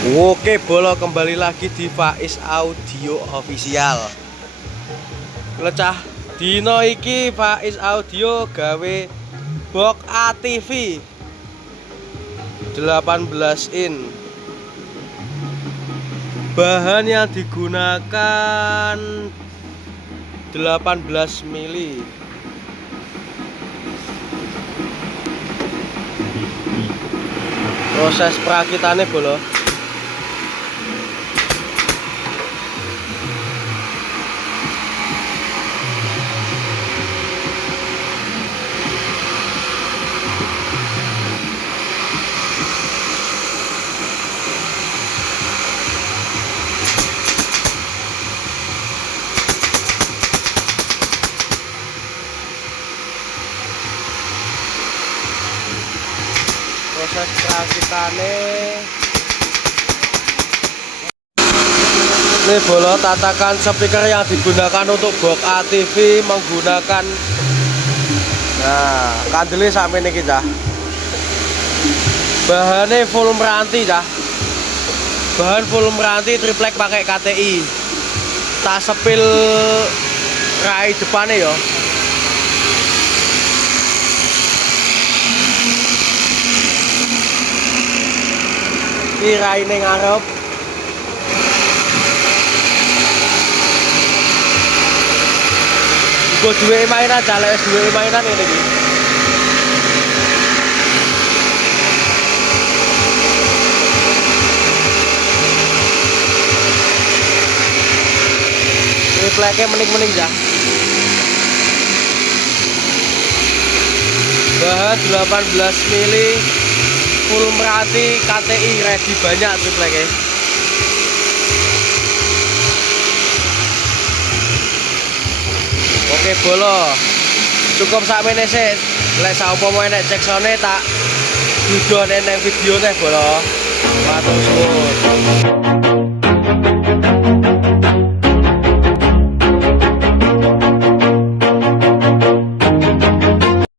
Oke bolo, kembali lagi di Faiz Audio Official. Lecah dino iki Faiz Audio gawe box ATV 18 in. Bahan yang digunakan 18 mili. Proses perakitannya bolo. Proses perakitannya ini bolo, tatakan speaker yang digunakan untuk box ATV menggunakan kandelnya sampai ini kita bahannya full meranti dah, bahan full meranti triplek pakai KTI, tak sepil rai depannya yo. Ini raine ngarep. Gue duwe mainan, jales duwe mainan ini iki. Tripleknya mening-mening ya. Bahan 18 mili full meranti KTI ready, banyak tripleknya. Oke bolo, cukup sakmene sih. Lek saumpama enek ceksone tak dudon nang videone bolo. Matur suwun.